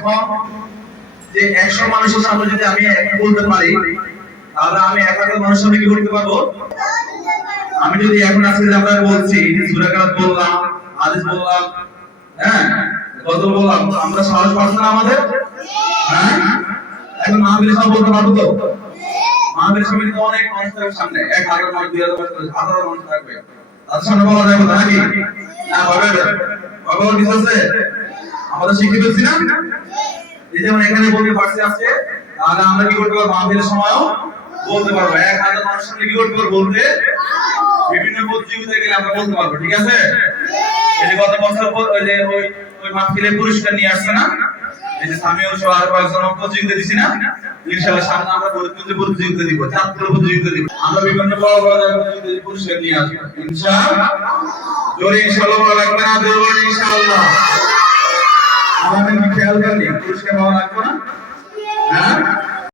এখন যে একশো মানুষের সামনে যদি আমি বলতে পারি, তাহলে আমি মানুষের সামনে কি করতে পারব? আমি যদি এখন আজকে যে আমরা বলছি বললাম, হাদিস বললাম হ্যাঁ? কত বললাম আমরা সাহস না আমাদের? হ্যাঁ? এখন বলতে পারব তো? তো অনেক মানুষ থাকবে সামনে। এক হাজার মানুষ, দুই হাজার মানুষ হাজার মানুষ থাকবে। সামনে বলা যাবে নাকি? না ভাবে আছে? আমাদের ফেলছি না এই যেমন এখানে বলতে পারছি আজকে তাহলে আমরা কি করতে পারব? মাহফিলের সময়ও বলতে পারব। এক হাজার মানুষের কি করতে পারব বলতে? বিভিন্ন প্রতিযোগিতায় গেলে আমরা বলতে পারব, ঠিক আছে? এই গত বছর ওই যে ওই ওই মাহফিলে পুরস্কার নিয়ে আসছে না? এই যে সামিউল সহ আর কয়েকজন প্রতিযোগিতা দিছি না? ইনশাআল্লাহ সামনে আমরা প্রতিযোগিতা প্রতিযোগিতা দিব, ছাত্র প্রতিযোগিতা দিব। আমরা বিভিন্ন বড় বড় জায়গায় প্রতিযোগিতায় পুরস্কার নিয়ে আসব। ইনশাআল্লাহ। জোরে ইনশাআল্লাহ লাগবে না, জোরে ইনশাআল্লাহ। আমাদের কি খেয়াল করেনি